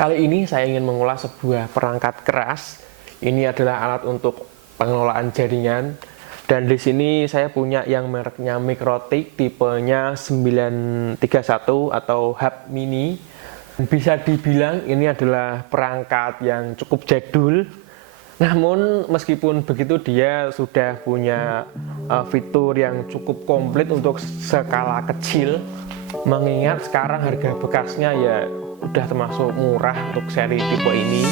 Kali ini saya ingin mengulas sebuah perangkat keras. Ini adalah alat untuk pengelolaan jaringan. Dan di sini saya punya yang mereknya Mikrotik, tipenya 931 atau Hub Mini. Bisa dibilang ini adalah perangkat yang cukup jadul. Namun meskipun begitu dia sudah punya fitur yang cukup komplit untuk skala kecil. Mengingat sekarang harga bekasnya ya udah termasuk murah untuk seri tipe ini.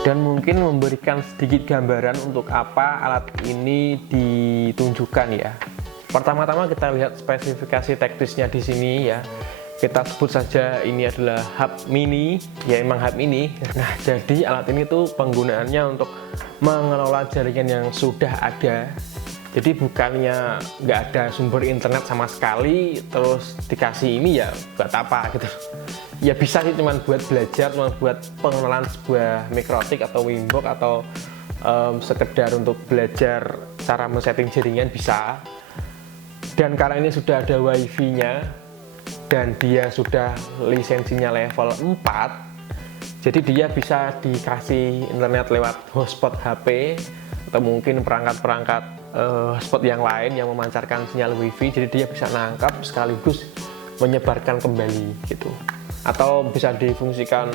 Dan mungkin memberikan sedikit gambaran untuk apa alat ini ditunjukkan ya. Pertama-tama kita lihat spesifikasi teknisnya di sini ya. Kita sebut saja ini adalah Hub Mini, ya emang Hub Mini. Nah, jadi alat ini tuh penggunaannya untuk mengelola jaringan yang sudah ada. Jadi bukannya nggak ada sumber internet sama sekali, terus dikasih ini ya buat apa gitu. Ya bisa sih cuman buat belajar, cuman buat pengenalan sebuah Mikrotik atau Wimbox atau sekedar untuk belajar cara men-setting jaringan bisa. Dan karena ini sudah ada wifi-nya dan dia sudah lisensinya level 4, jadi dia bisa dikasih internet lewat hotspot HP atau mungkin perangkat-perangkat hotspot yang lain yang memancarkan sinyal wifi, jadi dia bisa nangkap sekaligus menyebarkan kembali gitu. Atau bisa difungsikan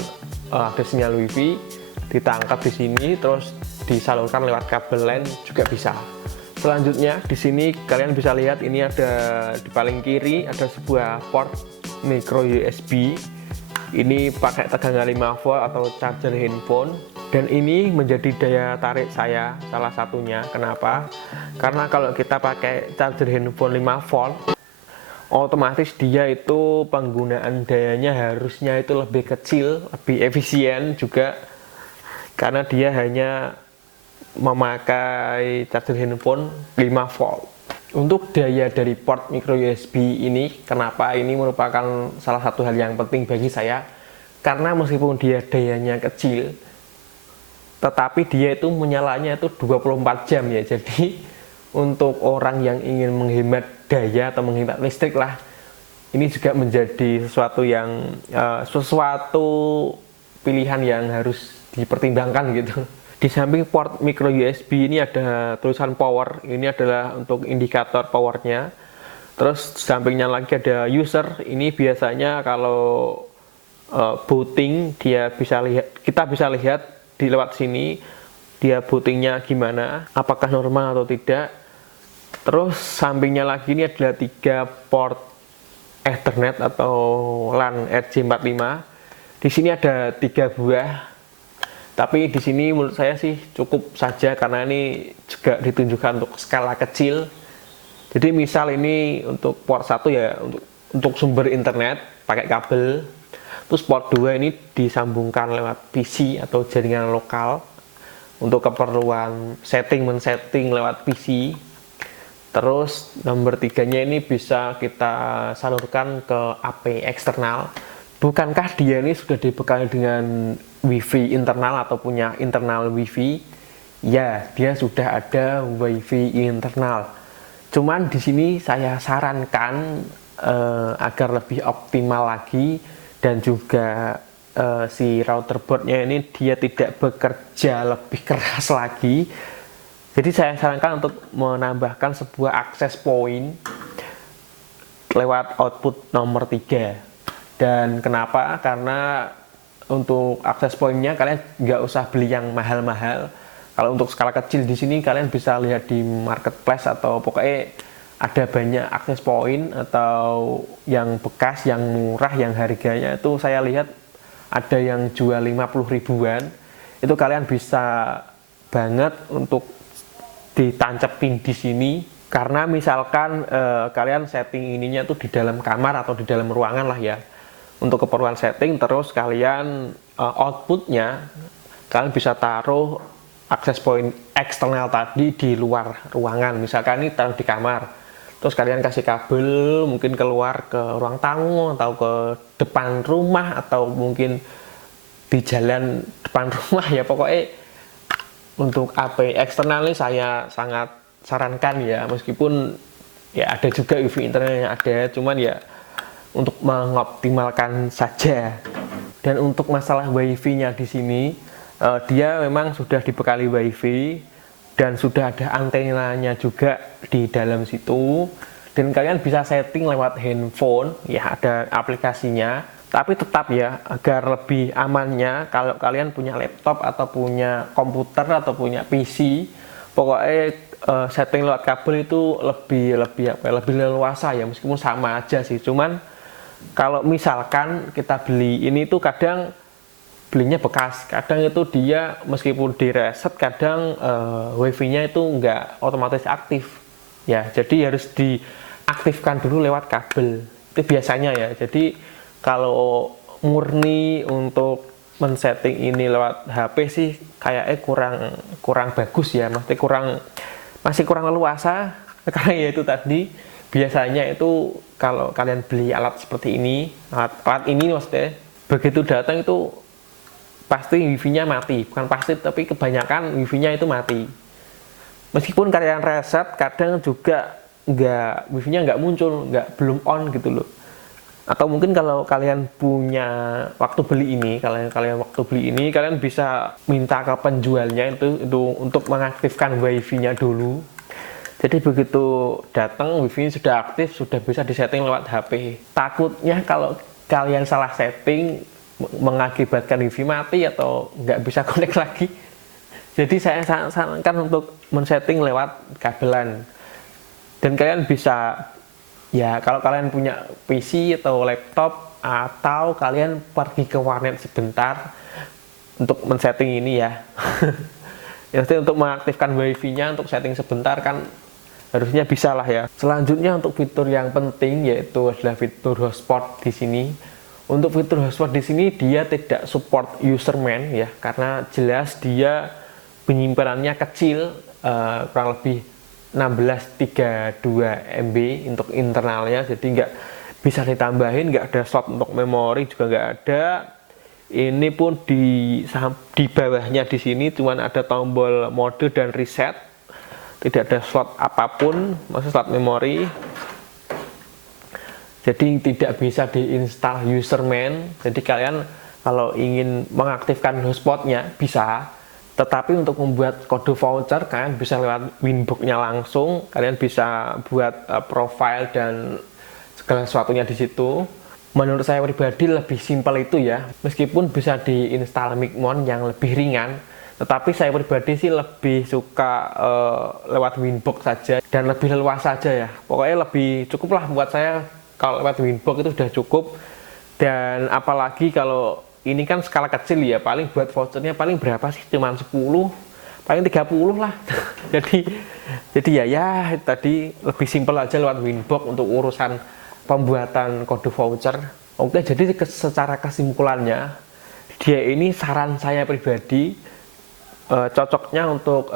ada sinyal wifi ditangkap di sini terus disalurkan lewat kabel LAN juga bisa. Selanjutnya di sini kalian bisa lihat ini ada di paling kiri ada sebuah port micro USB. Ini pakai tegangan 5 volt atau charger handphone, dan ini menjadi daya tarik saya salah satunya. Kenapa? Karena kalau kita pakai charger handphone 5 volt otomatis dia itu penggunaan dayanya harusnya itu lebih kecil, lebih efisien juga, karena dia hanya memakai charger handphone 5 volt. Untuk daya dari port micro USB ini, kenapa ini merupakan salah satu hal yang penting bagi saya? Karena meskipun dia dayanya kecil, tetapi dia itu menyalanya itu 24 jam ya. Jadi untuk orang yang ingin menghemat daya atau menghemat listrik lah, ini juga menjadi sesuatu pilihan yang harus dipertimbangkan gitu. Di samping port micro USB ini ada tulisan power, ini adalah untuk indikator powernya. Terus sampingnya lagi ada user, ini biasanya kalau booting dia bisa lihat, kita bisa lihat di lewat sini dia bootingnya gimana, apakah normal atau tidak. Terus sampingnya lagi ini adalah 3 port Ethernet atau LAN RJ45. Di sini ada 3 buah. Tapi di sini menurut saya sih cukup saja karena ini juga ditunjukkan untuk skala kecil. Jadi misal ini untuk port 1 ya untuk sumber internet pakai kabel. Terus port 2 ini disambungkan lewat PC atau jaringan lokal untuk keperluan men-setting lewat PC. Terus nomor 3-nya ini bisa kita salurkan ke AP eksternal. Bukankah dia ini sudah dibekali dengan WiFi internal atau punya internal WiFi? Ya, dia sudah ada WiFi internal. Cuman di sini saya sarankan agar lebih optimal lagi, dan juga si router boardnya ini dia tidak bekerja lebih keras lagi. Jadi saya sarankan untuk menambahkan sebuah access point lewat output nomor 3. Dan kenapa? Karena untuk access point-nya kalian nggak usah beli yang mahal-mahal. Kalau untuk skala kecil di sini kalian bisa lihat di marketplace atau pokoknya ada banyak access point atau yang bekas, yang murah, yang harganya itu saya lihat ada yang jual 50 ribuan. Itu kalian bisa banget untuk ditancepin di sini, karena misalkan kalian setting ininya tuh di dalam kamar atau di dalam ruangan lah ya, untuk keperluan setting. Terus kalian outputnya kalian bisa taruh akses point eksternal tadi di luar ruangan, misalkan ini taruh di kamar, terus kalian kasih kabel mungkin keluar ke ruang tamu atau ke depan rumah atau mungkin di jalan depan rumah ya. Pokoknya untuk AP eksternal ini saya sangat sarankan ya, meskipun ya ada juga UV internalnya ada, cuman ya untuk mengoptimalkan saja. Dan untuk masalah WiFi-nya di sini, dia memang sudah dibekali WiFi dan sudah ada antenanya juga di dalam situ. Dan kalian bisa setting lewat handphone, ya ada aplikasinya. Tapi tetap ya, agar lebih amannya, kalau kalian punya laptop atau punya komputer atau punya PC, pokoknya setting lewat kabel itu lebih leluasa ya, meskipun sama aja sih. Cuman kalau misalkan kita beli ini tuh kadang belinya bekas, kadang itu dia meskipun direset kadang wifi-nya itu nggak otomatis aktif ya, jadi harus diaktifkan dulu lewat kabel itu biasanya ya. Jadi kalau murni untuk men-setting ini lewat HP sih kayaknya kurang bagus ya, masih kurang leluasa karena ya itu tadi biasanya itu kalau kalian beli alat seperti ini, alat ini maksudnya, begitu datang itu pasti wifi-nya mati, bukan pasti tapi kebanyakan wifi-nya itu mati. Meskipun kalian reset, kadang juga wifi-nya nggak muncul, belum on gitu loh. Atau mungkin kalau kalian punya waktu beli ini, kalian bisa minta ke penjualnya itu untuk mengaktifkan wifi-nya dulu. Jadi begitu datang wifi sudah aktif, sudah bisa disetting lewat HP. Takutnya kalau kalian salah setting mengakibatkan wifi mati atau nggak bisa connect lagi. Jadi saya sarankan untuk men-setting lewat kabelan. Dan kalian bisa ya, kalau kalian punya PC atau laptop atau kalian pergi ke warnet sebentar untuk men-setting ini ya. Jadi untuk mengaktifkan wifi-nya untuk setting sebentar kan harusnya bisa lah ya. Selanjutnya untuk fitur yang penting yaitu adalah fitur hotspot di sini. Untuk fitur hotspot di sini dia tidak support userman ya, karena jelas dia penyimpanannya kecil, kurang lebih 1632 MB untuk internalnya, jadi nggak bisa ditambahin, nggak ada slot untuk memori juga nggak ada. Ini pun di bawahnya di sini cuman ada tombol mode dan reset. Tidak ada slot apapun, maksud slot memori. Jadi tidak bisa diinstal userman. Jadi kalian kalau ingin mengaktifkan hotspotnya bisa, tetapi untuk membuat kode voucher kalian bisa lewat Winbox-nya langsung. Kalian bisa buat profile dan segala sesuatunya di situ. Menurut saya pribadi lebih simpel itu ya, meskipun bisa diinstal Micmon yang lebih ringan. Tetapi saya pribadi sih lebih suka lewat Winbox saja dan lebih leluasa saja ya. Pokoknya lebih cukup lah buat saya kalau lewat Winbox itu sudah cukup. Dan apalagi kalau ini kan skala kecil ya, paling buat vouchernya paling berapa sih? Cuman 10, paling 30 lah. jadi ya tadi lebih simpel aja lewat Winbox untuk urusan pembuatan kode voucher. Oke, jadi secara kesimpulannya dia ini saran saya pribadi cocoknya untuk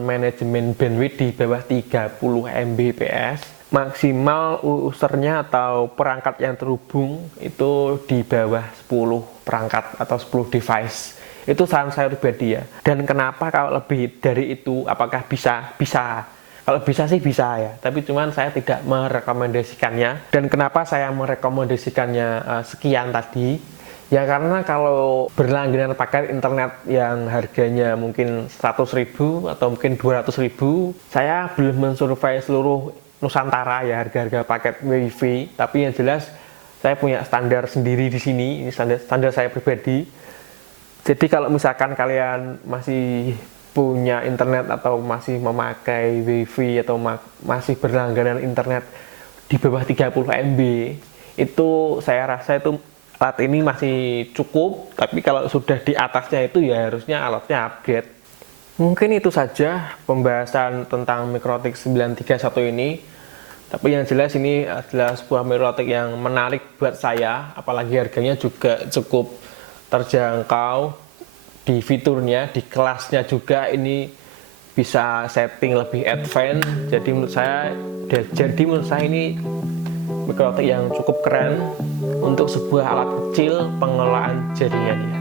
manajemen bandwidth di bawah 30 Mbps, maksimal usernya atau perangkat yang terhubung itu di bawah 10 perangkat atau 10 device. Itu saran saya pribadi ya. Dan kenapa kalau lebih dari itu apakah bisa? Bisa. Kalau bisa sih bisa ya, tapi cuman saya tidak merekomendasikannya. Dan kenapa saya merekomendasikannya sekian tadi? Ya karena kalau berlangganan paket internet yang harganya mungkin 100.000 atau mungkin 200.000, saya belum mensurvei seluruh Nusantara ya harga-harga paket WiFi, tapi yang jelas saya punya standar sendiri di sini, ini standar saya pribadi. Jadi kalau misalkan kalian masih punya internet atau masih memakai WiFi atau masih berlangganan internet di bawah 30 MB, itu saya rasa itu alat ini masih cukup, tapi kalau sudah di atasnya itu ya harusnya alatnya upgrade. Mungkin itu saja pembahasan tentang MikroTik 931 ini. Tapi yang jelas ini adalah sebuah mikrotik yang menarik buat saya, apalagi harganya juga cukup terjangkau. Di fiturnya, di kelasnya juga ini bisa setting lebih advance. Jadi menurut saya ini mikrotik yang cukup keren untuk sebuah alat kecil pengelolaan jaringan ya.